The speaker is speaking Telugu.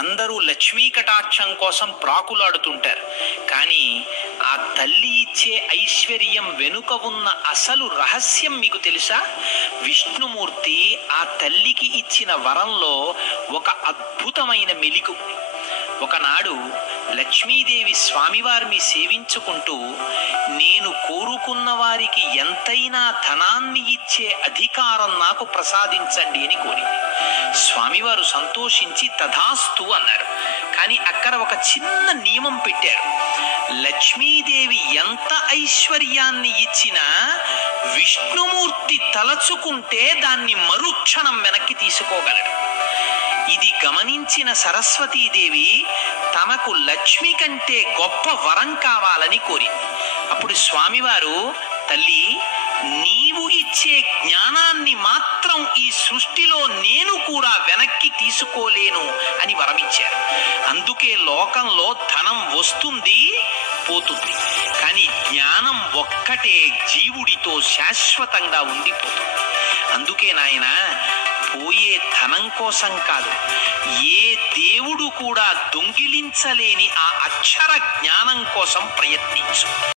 అందరూ లక్ష్మీ కటాక్షం కోసం ప్రాకులాడుతుంటారు. కానీ ఆ తల్లి ఇచ్చే ఐశ్వర్యం వెనుక ఉన్న అసలు రహస్యం మీకు తెలుసా? విష్ణుమూర్తి ఆ తల్లికి ఇచ్చిన వరంలో ఒక అద్భుతమైన మెలికు. ఒకనాడు లక్ష్మీదేవి స్వామివారిని సేవించుకుంటూ, నేను కోరుకున్న వారికి ఎంతైనా ధనాన్ని ఇచ్చే అధికారం నాకు ప్రసాదించండి అని కోరింది. స్వామివారు సంతోషించి తథాస్తు అన్నారు. కానీ అక్కడ ఒక చిన్న నియమం పెట్టారు. లక్ష్మీదేవి ఎంత ఐశ్వర్యాన్ని ఇచ్చినా విష్ణుమూర్తి తలచుకుంటే దాన్ని మరుక్షణం వెనక్కి తీసుకోగలడు. ఇది గమనించిన సరస్వతీదేవి తనకు లక్ష్మి కంటే గొప్ప వరం కావాలని కోరింది. అప్పుడు స్వామివారు, తల్లి, నీవు ఇచ్చే జ్ఞానాన్ని మాత్రం ఈ సృష్టిలో నేను కూడా వెనక్కి తీసుకోలేను అని వరమిచ్చారు. అందుకే లోకంలో ధనం వస్తుంది, పోతుంది, కానీ జ్ఞానం ఒక్కటే జీవుడితో శాశ్వతంగా ఉండిపోతుంది. అందుకే నాయన, పోయే ధనం కోసం కాదు, ఏ దేవుడు కూడా దొంగిలించలేని ఆ అక్షర జ్ఞానం కోసం ప్రయత్నించు.